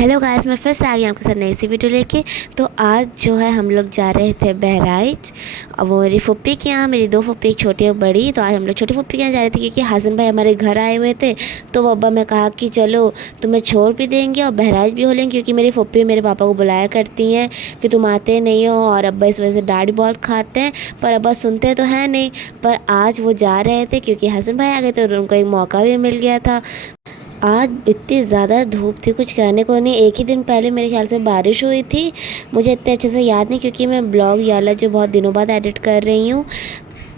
Hello guys, मैं फिर से आ गई आपके साथ नई सी वीडियो लेके। तो आज जो है हम लोग जा रहे थे बहराइच। अब वो मेरी फुप्पी के यहाँ, मेरी दो फुप्पी, एक छोटी और बड़ी। तो आज हम लोग छोटी फुप्पी के यहाँ जा रहे थे क्योंकि हसन भाई हमारे घर आए हुए थे। तो अब्बा मैं कहा कि चलो तुम्हें छोड़ भी देंगे और बहराइच भी हो लेंगे, क्योंकि मेरी फुप्पी मेरे पापा को बुलाया करती हैं कि तुम आते नहीं हो। और अब्बा इस वजह से डांट बहुत खाते हैं, पर अब्बा सुनते तो हैं नहीं। पर आज वो जा रहे थे क्योंकि हसन भाई आ गए थे और उनको एक मौका भी मिल गया था। आज इतनी ज़्यादा धूप थी, कुछ कहने को नहीं। एक ही दिन पहले मेरे ख्याल से बारिश हुई थी, मुझे इतने अच्छे से याद नहीं क्योंकि मैं ब्लॉग याला जो बहुत दिनों बाद एडिट कर रही हूँ।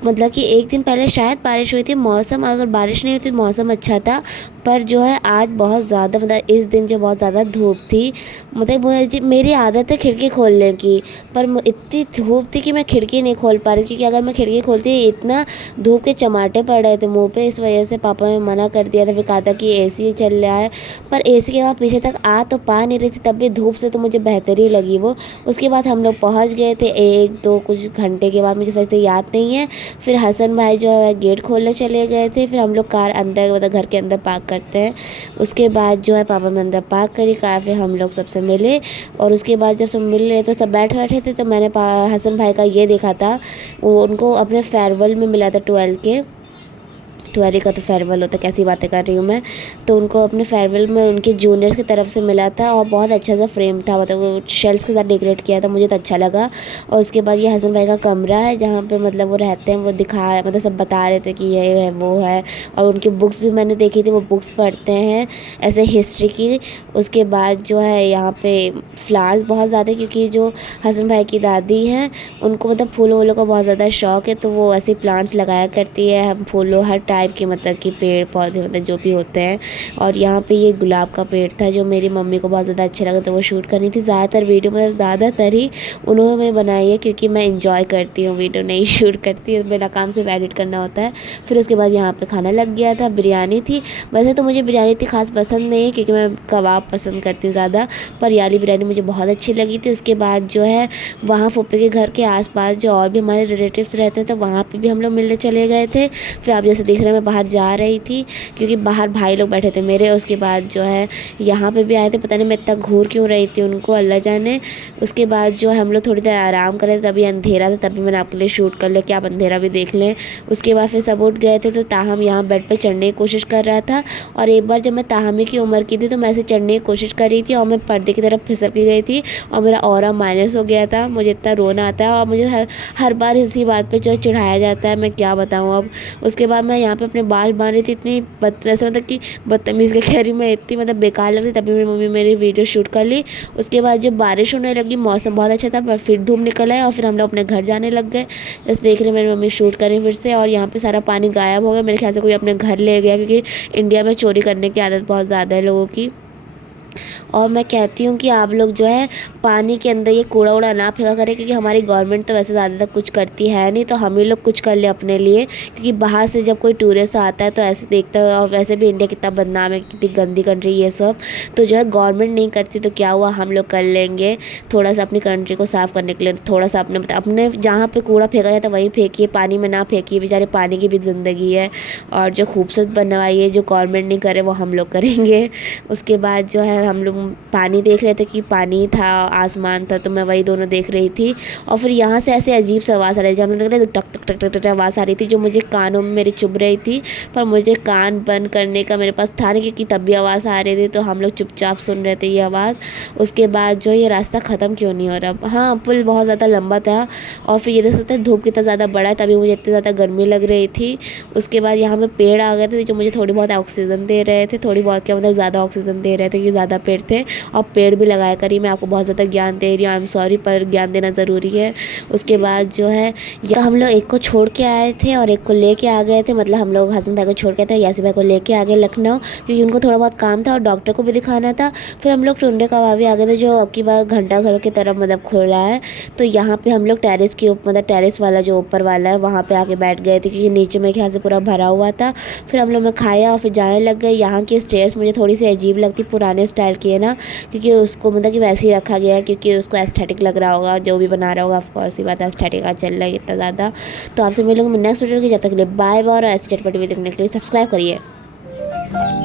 मतलब कि एक दिन पहले शायद बारिश हुई थी। मौसम, अगर बारिश नहीं हुई थी मौसम अच्छा था, पर जो है आज बहुत ज़्यादा, मतलब इस दिन जो बहुत ज़्यादा धूप थी। मतलब मेरी आदत है खिड़की खोलने की, पर इतनी धूप थी कि मैं खिड़की नहीं खोल पा रही, क्योंकि अगर मैं खिड़की खोलती इतना धूप के चमाटे पड़ रहे थे मुंह पे। इस वजह से पापा ने मना कर दिया था, फिर कहा था कि एसी चल रहा है। पर एसी के बाद पीछे तक आ तो पा नहीं रही थी, तब भी धूप से तो मुझे बेहतर ही लगी वो। उसके बाद हम लोग पहुँच गए थे एक दो कुछ घंटे के बाद, मुझे सही से याद नहीं है। फिर हसन भाई जो है गेट खोलने चले गए थे। फिर हम लोग कार अंदर, मतलब घर के अंदर पार्क करते हैं। उसके बाद जो है पापा ने अंदर पार्क करी कार। फिर हम लोग सबसे मिले, और उसके बाद जब सब मिल रहे थे, सब बैठे बैठे थे, तो मैंने हसन भाई का ये देखा था, उनको अपने फेयरवेल में मिला था 12 का तो फेयरवेल होता है, कैसी बातें कर रही हूँ मैं। तो उनको अपने फेयरवेल में उनके जूनियर्स की तरफ से मिला था, और बहुत अच्छा सा फ्रेम था, मतलब वो शेल्स के साथ डेकोरेट किया था, मुझे तो अच्छा लगा। और उसके बाद ये हसन भाई का कमरा है जहाँ पे मतलब वो रहते हैं, वो मतलब सब बता रहे थे कि ये है वो है। और उनकी बुक्स भी मैंने देखी थी, वो बुक्स पढ़ते हैं ऐसे हिस्ट्री की। उसके बाद जो है यहाँ पे फ्लावर्स बहुत ज़्यादा, क्योंकि जो हसन भाई की दादी हैं उनको मतलब फूलों वूलों का बहुत ज़्यादा शौक़ है, तो वो ऐसे प्लांट्स लगाया करती है। हम फूलों हर टाइप के, मतलब कि पेड़ पौधे, मतलब जो भी होते हैं। और यहाँ पे ये गुलाब का पेड़ था जो मेरी मम्मी को बहुत ज़्यादा अच्छा लगा, तो वो शूट करनी थी। ज़्यादातर वीडियो, मतलब ज़्यादातर ही उन्होंने बनाई है, क्योंकि मैं इंजॉय करती हूँ, वीडियो नहीं शूट करती हूँ, मेरा काम सिर्फ एडिट करना होता है। फिर उसके बाद यहाँ पे खाना लग गया था, बिरयानी थी। वैसे तो मुझे बिरयानी इतनी खास पसंद नहीं है, क्योंकि मैं कबाब पसंद करती हूँ ज़्यादा, पर याली बिरयानी मुझे बहुत अच्छी लगी थी। उसके बाद जो है वहाँ फूफी के घर के आसपास जो और भी हमारे रिलेटिव्स रहते हैं, तो वहाँ पे भी हम लोग मिलने चले गए थे। फिर आप जैसे देख रहे हैं मैं बाहर जा रही थी, क्योंकि बाहर भाई लोग बैठे थे मेरे। उसके बाद जो है यहाँ पे भी आए थे, पता नहीं मैं इतना घूर क्यों रही थी उनको, अल्लाह जाने। उसके बाद जो है हम लोग थोड़ी देर आराम कर रहे थे, तभी अंधेरा था, तभी मैंने आपके लिए शूट कर लिया कि आप अंधेरा भी देख लें। उसके बाद फिर सब उठ गए थे, तो ताहम यहाँ बेड पर चढ़ने की कोशिश कर रहा था। और एक बार जब मैं ताहमी की उम्र की थी, तो मैं ऐसे चढ़ने की कोशिश कर रही थी और मैं पर्दे की तरफ फिसल के गई थी, और मेरा ऑरा माइनस हो गया था। मुझे इतना रोना आता है, और मुझे हर बार इसी बात पे जो चिढ़ाया जाता है, मैं क्या बताऊँ अब। उसके बाद मैं यहाँ पे अपने बाल बांध रही थी, इतनी वैसे मतलब कि बदतमीज़ के कह रही, मैं इतनी मतलब बेकार लग रही, तभी मेरी मम्मी मेरी वीडियो शूट कर ली। उसके बाद जब बारिश होने लगी, मौसम बहुत अच्छा था, पर फिर धूप निकल आया और फिर हम लोग अपने घर जाने लग गए। जैसे देख रहे मेरी मम्मी शूट करी फिर से, और यहाँ पे सारा पानी गायब हो गया। मेरे ख्याल से कोई अपने घर ले गया, क्योंकि इंडिया में चोरी करने की आदत बहुत ज़्यादा है लोगों की। और मैं कहती हूँ कि आप लोग जो है पानी के अंदर ये कूड़ा वूड़ा ना फेंका करें, क्योंकि हमारी गवर्नमेंट तो वैसे ज़्यादातर कुछ करती है नहीं, तो हम ही लोग कुछ कर ले अपने लिए। क्योंकि बाहर से जब कोई टूरिस्ट आता है तो ऐसे देखता है, और वैसे भी इंडिया कितना बदनाम है, कितनी गंदी कंट्री ये सब। तो जो है गवर्नमेंट नहीं करती तो क्या हुआ, हम लोग कर लेंगे थोड़ा सा अपनी कंट्री को साफ़ करने के लिए। थोड़ा सा अपने जहाँ पर कूड़ा फेंका जाता है वहीं फेंकिए, पानी में ना फेंकिए, बेचारे पानी की भी ज़िंदगी है। और जो खूबसूरत बनवाई है, जो गवर्नमेंट नहीं करे वो हम लोग करेंगे। उसके बाद जो है हम लोग पानी देख रहे थे कि पानी था आसमान था, तो मैं वही दोनों देख रही थी। और फिर यहाँ से ऐसे अजीब सी आवाज़ आ रही थी, हम लोग टक टक टक टक टक आवाज़ आ रही थी, जो मुझे कानों में मेरी चुभ रही थी। पर मुझे कान बंद करने का मेरे पास था नहीं, क्योंकि तब भी आवाज़ आ रही थी, तो हम लोग चुपचाप सुन रहे थे ये आवाज़। उसके बाद जो ये रास्ता ख़त्म क्यों नहीं हो रहा, हाँ पुल बहुत ज़्यादा लंबा था। और फिर ये देख सकते हैं धूप कितना ज़्यादा बड़ा है, तभी मुझे इतनी ज़्यादा गर्मी लग रही थी। उसके बाद यहाँ पे पेड़ आ गए थे, जो मुझे थोड़ी बहुत ऑक्सीजन दे रहे थे, थोड़ी बहुत क्या मतलब ज़्यादा ऑक्सीजन दे रहे थे, क्योंकि ज़्यादा पेड़ थे। और पेड़ भी लगाया करी, मैं आपको बहुत ज़्यादा ज्ञान दे रही हूँ, आई एम सॉरी, पर ज्ञान देना ज़रूरी है। उसके बाद जो है या हम लोग एक को छोड़ के आए थे और एक को लेके आ गए थे, मतलब हम लोग हसन भाई को छोड़ के थे, यासी भाई को लेके आ गए लखनऊ, क्योंकि उनको थोड़ा बहुत काम था और डॉक्टर को भी दिखाना था। फिर हम लोग टुंडे कबाब भी आ गए थे, जो अब की बार घंटा घर की तरफ मतलब खुला है। तो यहाँ पे हम लोग टेरेस के मतलब टेरेस वाला जो ऊपर वाला है वहाँ पे आके बैठ गए थे, क्योंकि नीचे मेरे ख्याल से पूरा भरा हुआ था। फिर हम लोग ने खाया और फिर जाने लग गए। यहाँ की स्टेयर्स मुझे थोड़ी सी अजीब लगती, पुराने स्टाइल की है ना, क्योंकि उसको मतलब कि वैसे ही रखा गया है, क्योंकि उसको एस्थेटिक लग रहा होगा, जो भी बना रहा होगा, ऑफकोर्स ये बात एस्थेटिक का चल रहा है इतना ज़्यादा। तो आपसे मिलूंगी नेक्स्ट वीडियो की, जब तक के लिए बाय बाय, और ऐसे चटपटी वीडियो देखने के लिए सब्सक्राइब करिए।